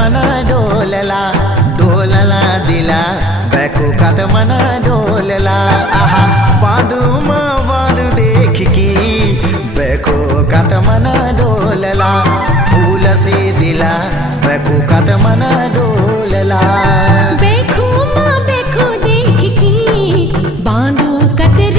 मना डोलला डोलला दिला बैकुकात मना डोलला आहा बांधू मा बांधू देख की बैकुकात मना डोलला फूल से दिला बैकुकात मना डोलला।